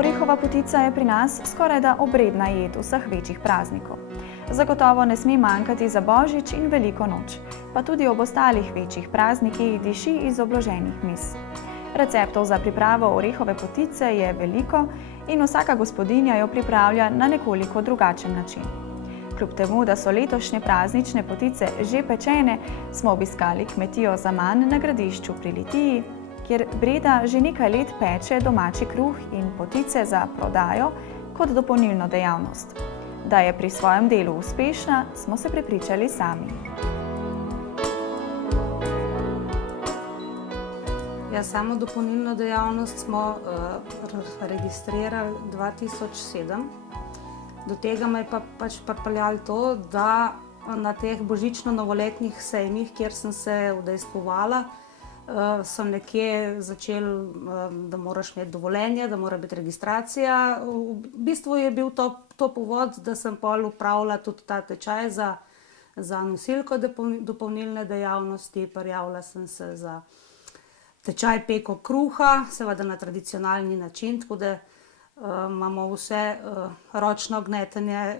Orehova potica je pri nas skorajda obredna jed vseh večjih praznikov. Zagotovo ne sme manjkati za Božič in Veliko noč, pa tudi ob ostalih večjih praznikih diši iz obloženih miz. Receptov za pripravo orehove potice je veliko in vsaka gospodinja jo pripravlja na nekoliko drugačen način. Kljub temu, da so letošnje praznične potice že pečene, smo obiskali kmetijo Zaman na Gradišču pri Litiji, kjer Breda že nekaj let peče domači kruh in potice za prodajo kot dopolnilno dejavnost. Da je pri svojem delu uspešna, smo se prepričali sami. Ja, samo dopolnilno dejavnost smo registrirali 2007. Do tega me je pa pripeljalo to, da na teh božično-novoletnih sejmih, kjer sem se udejstvovala, so nekje začeli, da moraš imeti dovoljenje, da mora biti registracija. V bistvu je bil to povod, da sem pol opravila tudi ta tečaj za nosilko dopolnilne dejavnosti. Prijavila sem se za tečaj peko kruha, seveda na tradicionalni način, tako da imamo vse ročno gnetenje,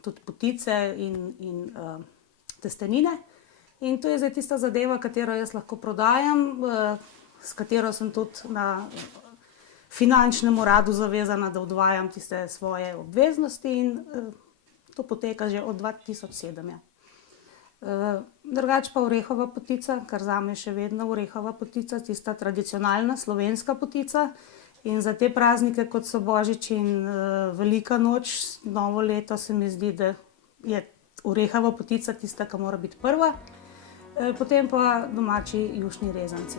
tudi potice in testenine. In to je zdaj tista zadeva, katero jaz lahko prodajam, s katero sem tudi na finančnem uradu zavezana, da odvajam tiste svoje obveznosti in to poteka že od 2007. Drugače pa orehova potica, kar zame je še vedno orehova potica, tista tradicionalna slovenska potica. In za te praznike, kot so Božič in Velika noč, novo leto, se mi zdi, da je orehova potica tista, ki mora biti prva. Potem pa domači jušni rezanci.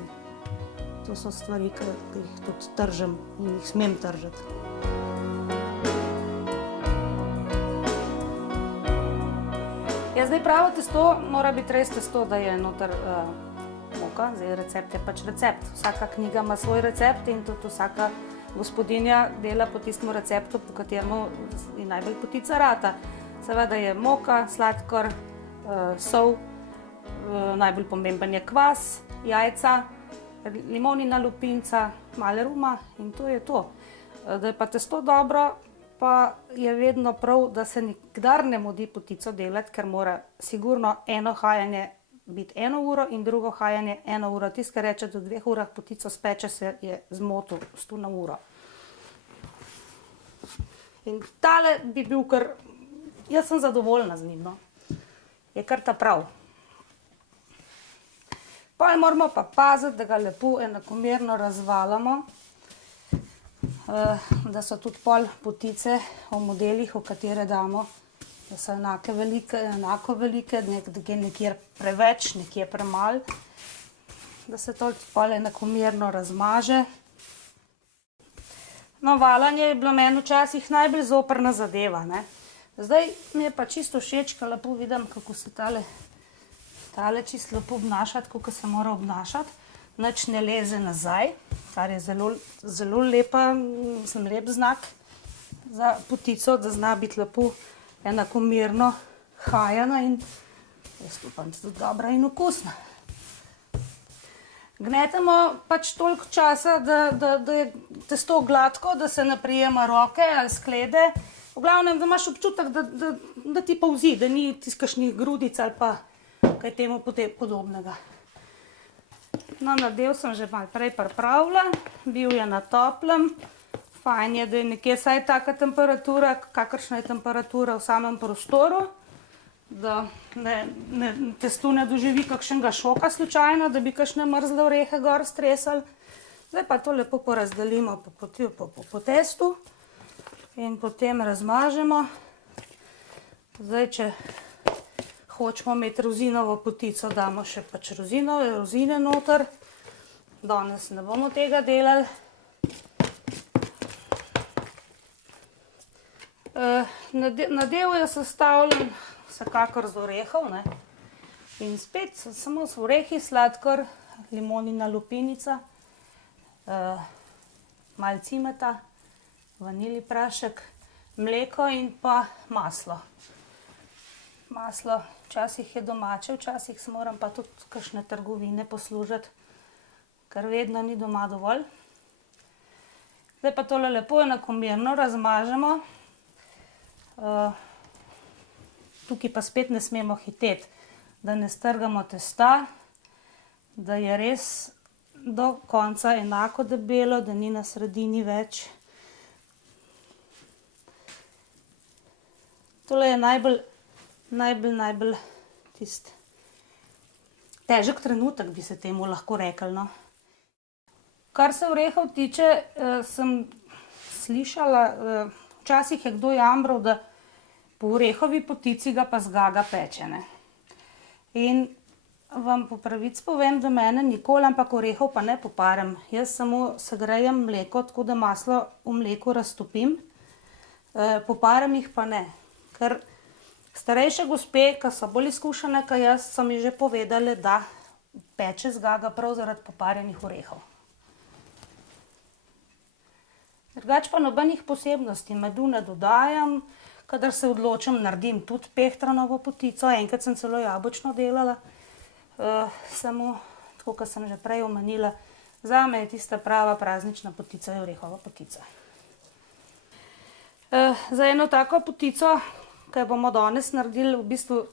To so stvari, ki jih tudi tržim in jih smem tržiti. Ja, zdaj pravo testo mora biti res testo, da je noter moka. Zdaj recept je pač recept. Vsaka knjiga ima svoj recept in tudi vsaka gospodinja dela po tistem receptu, po kateremu je najbolj potica rata. Seveda je moka, sladkor, sol, najbolj pomemben je kvas, jajca, limonina lupinca, malo ruma in to je to. Da je pa testo dobro, pa je vedno prav, da se nikdar ne mudi potico delati, ker mora sigurno eno hajanje biti 1 uro in drugo hajanje 1 uro. Tisti, ki reče, da v 2 urah potico speče, se je zmotil s 1 uro. In tale bi bil kar, jaz sem zadovoljna z njim, no. Je kar ta prav. Potem moramo pa paziti, da ga lepo enakomerno razvaljamo, da so tudi pol potice v modelih, v katere damo, da so enako velike, nekje preveč, nekje premalo, da se to pol enakomerno razmaže. No, valjanje je bilo meni včasih najbolj zoprna zadeva, ne. Zdaj mi je pa čisto všeč, ko lepo vidim, kako se tale čisto lepo obnaša, tako kot se mora obnašati. Nič ne leze nazaj, kar je zelo lep znak za potico, da zna biti lepo enakomerno hajana in jaz upam, tudi dobra in okusna. Gnetemo pač toliko časa, da je testo gladko, da se ne prijema roke ali sklede. V glavnem, da imaš občutek, da ti polzi, da ni kakšnih grudic ali pa kaj temu podobnega. No, nadev sem že malo prej pripravila, bil je na toplem. Fajn je, da je nekje vsaj taka temperatura, kakršna je temperatura v samem prostoru, da testo ne doživi kakšnega šoka slučajno, da bi kakšne mrzle orehe gor stresali. Zdaj pa to lepo porazdelimo po testu in potem razmažemo. Zdaj, če hočemo imeti rozinovo potico, damo še pač rozine noter. Danes ne bomo tega delali. Nadev je sestavljen vsekakor z orehov, ne. In spet samo z orehi, sladkor, limonina lupinica, malo cimeta, vanilji prašek, mleko in pa maslo. Maslo včasih je domače, včasih se moram pa tudi kakšne trgovine poslužiti, ker vedno ni doma dovolj. Zdaj pa tole lepo enakomerno razmažemo. Tukaj pa spet ne smemo hiteti, da ne strgamo testa, da je res do konca enako debelo, da ni na sredini več. Tole je najbolj tisti težek trenutek, bi se temu lahko rekli, no. Kar se orehov tiče, sem slišala, včasih je kdo jamral, da po orehovi potici ga pa zgaga peče, ne. In vam po pravici povem, da mene nikoli, ampak orehov pa ne poparam. Jaz samo segrejem mleko, tako da maslo v mleku raztopim, poparam jih pa ne. Ker starejše gospe, ki so bolj izkušene kot jaz, so mi že povedale, da peče zgaga prav zaradi poparjenih orehov. Drugače pa nobenih posebnosti medu ne dodajam, kadar se odločim, naredim tudi pehtranovo potico, enkrat sem celo jabolčno delala, samo, tako kot sem že prej omenila, zame je tista prava praznična potica je orehova potica. Za eno tako potico, ki bomo danes naredili, v bistvu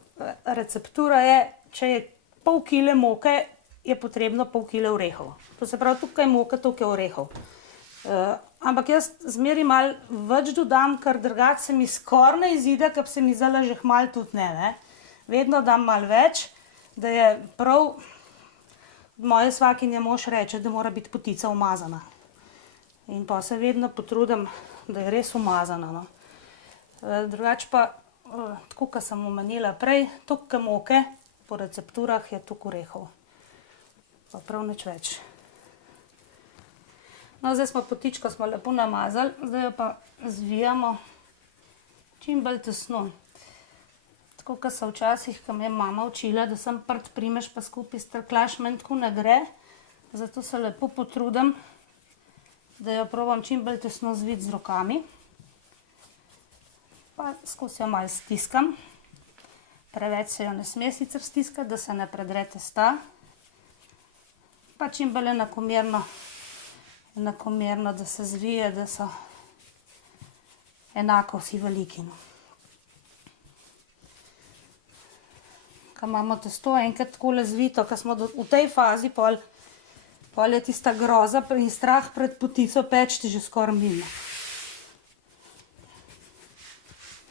receptura je, če je pol kile moke, je potrebno pol kile orehov. To se pravi, tukaj je moke, toliko je orehov. Ampak jaz zmeraj malo več dodam, ker drugače se mi skoraj ne izide, ker se mi zdajle že malo tudi ne. Vedno dam malo več, da je prav, moje svakinje mož reče, da mora biti potica umazana. In pa se vedno potrudim, da je res umazana, no. Drugače pa, tako kot sem omenila prej, toliko moke po recepturah je toliko orehov. Pa prav nič več. No, zdaj smo potičko lepo namazali, zdaj jo pa zvijamo čim bolj tesno. Tako kot so včasih, ko me je mama učila, da sem prt primeš pa skupaj strklaš, meni tako ne gre. Zato se lepo potrudim, da jo probam čim bolj tesno zviti z rokami. Pa skozi jo malo stiskam. Preveč se jo ne sme sicer stiskati, da se ne predre testa. Pa čim bolj enakomerno, da se zvije, da so enako vsi veliki. Ko imamo testo enkrat takole zvito, ko smo v tej fazi, pol je tista groza in strah pred potico peči že skoraj mimo.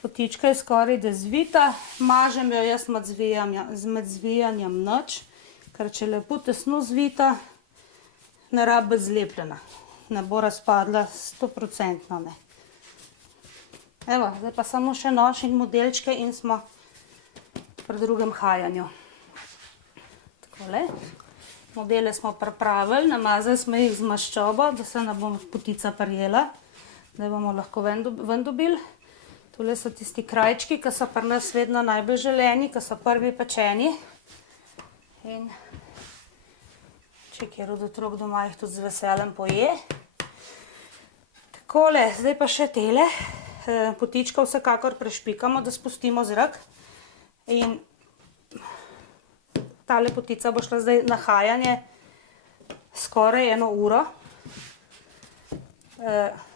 Potička je skoraj da zvita, mažem jo jaz med zvijanjem nič, ker če je lepo tesno zvita, ne rabi biti zlepljena. Ne bo razpadla 100%, ne. Evo, zdaj pa samo še nož in modelčke in smo pri drugem hajanju. Takole. Modele smo pripravili, namazali smo jih z maščobo, da se ne bo potica prijela, da bomo lahko ven dobili. Tole so tisti krajčki, ki so pri nas vedno najbolj želeni, ki so prvi pečeni. In če kjer od otrok doma jih tudi z veseljem poje. Takole, zdaj pa še tele. Potičko vsekakor prešpikamo, da spustimo zrak. In tale potica bo šla zdaj na hajanje skoraj 1 uro.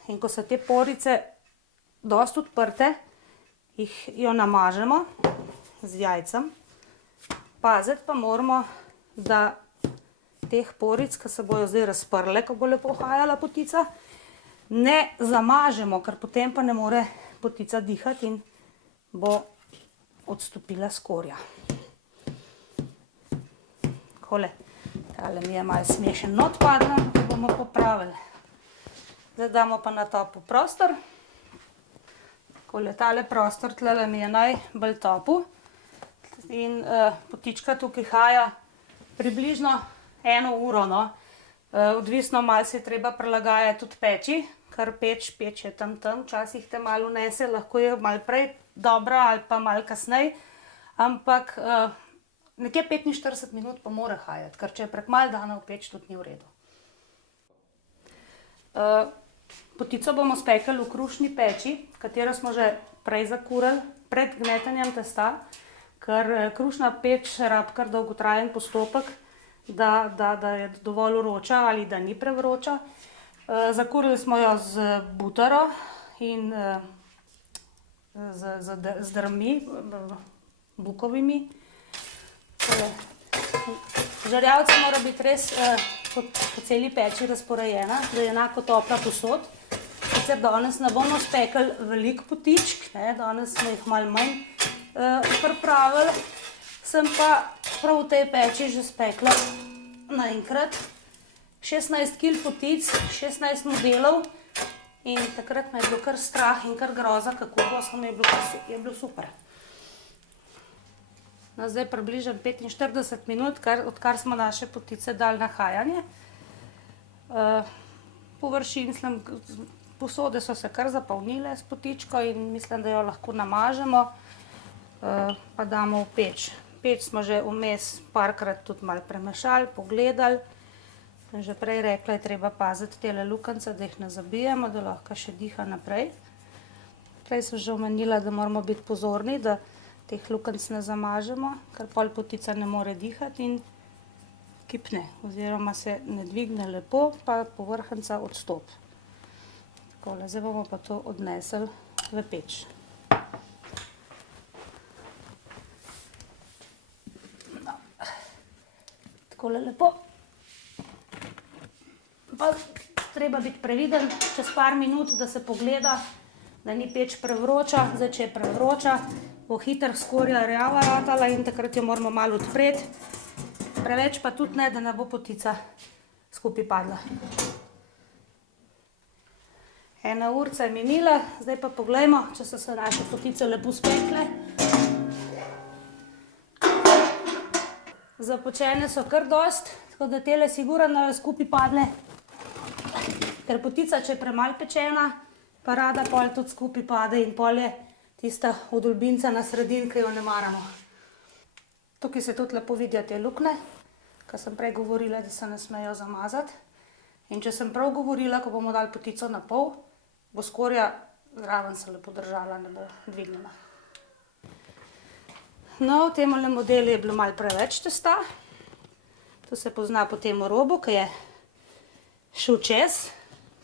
In ko so te porice dosti odprte, jo namažemo z jajcem. Paziti pa moramo, da teh poric, ki se bojo zdaj razprle, ko bo lepo hajala potica, ne zamažemo, ker potem pa ne more potica dihati in bo odstopila skorja. Takole, tale mi je malo smešen not padla, to bomo popravili. Zdaj damo pa na topel prostor. Takole, tale prostor tlele mi je najbolj topel. In potička tukaj haja približno 1 uro, no. Odvisno, malo se je treba prilagajati tudi peči, ker peč je tam, včasih te malo vnese, lahko je malo prej dobra ali pa malo kasneje, ampak nekje 45 minut pa mora hajati, ker če je prek malo dana v peč, tudi ni v redu. Potico bomo spekli v krušni peči, katero smo že prej zakurili pred gnetenjem testa, ker krušna peč rabi kar dolgotrajen postopek, da je dovolj vroča ali da ni prevroča. Zakurili smo jo z butaro in z drvmi, bukovimi. Žerjavica mora biti res po celi peči razporejena, da je enako topla posod. Sicer danes ne bomo spekli veliko potičk, danes smo jih malo manj pripravili. Sem pa prav v tej peči že spekla naenkrat 16 kg potic, 16 modelov in takrat me je bilo kar strah in kar groza, kako bo je bilo super. No, zdaj približno 45 minut, odkar smo naše potice dali na hajanje. Površin, posode so se kar zapolnile s potičko in mislim, da jo lahko namažemo, pa damo v peč. Peč smo že vmes parkrat tudi malo premešali, pogledali. Sem že prej rekla, je treba paziti tele lukance, da jih ne zabijemo, da lahko še diha naprej. Prej sem že omenila, da moramo biti pozorni, da teh lukanc ne zamažemo, ker pol potica ne more dihati in kipne, oziroma se ne dvigne lepo, pa povrhnjica odstopi. Takole, zdaj bomo pa to odnesli v peč. No. Takole lepo. Pa treba biti previden čez par minut, da se pogleda, da ni peč prevroča. Zdaj, če je prevroča, bo hitro skorja rjava ratala in takrat jo moramo malo odpreti. Preveč pa tudi ne, da ne bo potica skupaj padla. 1 urica je minila, zdaj pa poglejmo, če so se naše potice lepo spekle. Započene so kar dost, tako da tele sigurno skupaj padle. Ker potica, če je premalo pečena, pa rada pol tudi skupaj pade in pol je tista vdolbinca na sredini, ki jo ne maramo. Tukaj se tudi lepo vidijo te luknje, ker sem prej govorila, da se ne smejo zamazati. In če sem prav govorila, ko bomo dali potico na pol, bo skorja zraven se lepo držala, ne bo dvignjena. No, v tem modelu je bilo malo preveč testa. To se pozna po tem robu, ki je šel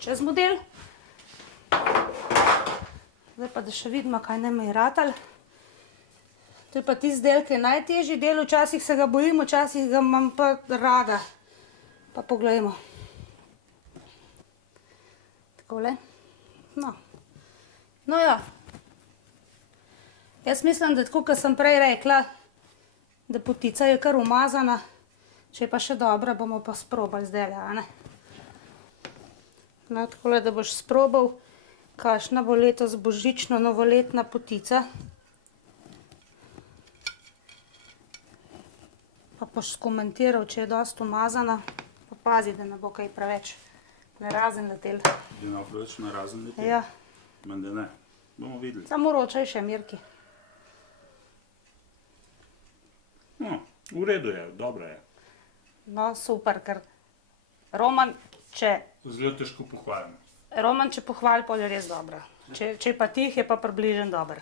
čez model. Zdaj pa, da še vidimo, kaj nam je ratalo. To je pa tisti del, ki je najtežji del, včasih se ga bojim, včasih ga imam pa rada. Pa poglejmo. Takole. No ja. Jaz mislim, da tako, kot sem prej rekla, da potica je kar umazana. Če je pa še dobra, bomo pa sprobali zdaj, a ne? No, takole, da boš sprobal, kakšna bo letos božično-novoletna potica. Pa boš skomentiral, če je dosti umazana. Pa pazi, da ne bo kaj preveč narazen letel. Je ne bo preveč narazen letel? Ja. Mende ne. Bomo videli. Samo ročaj še, Mirki. No, v redu je, dobro je. No, super, ker Roman, če Zelo težko pohvalim. pohvali, pol je res dobra. Če je pa tih, je pa približno dober.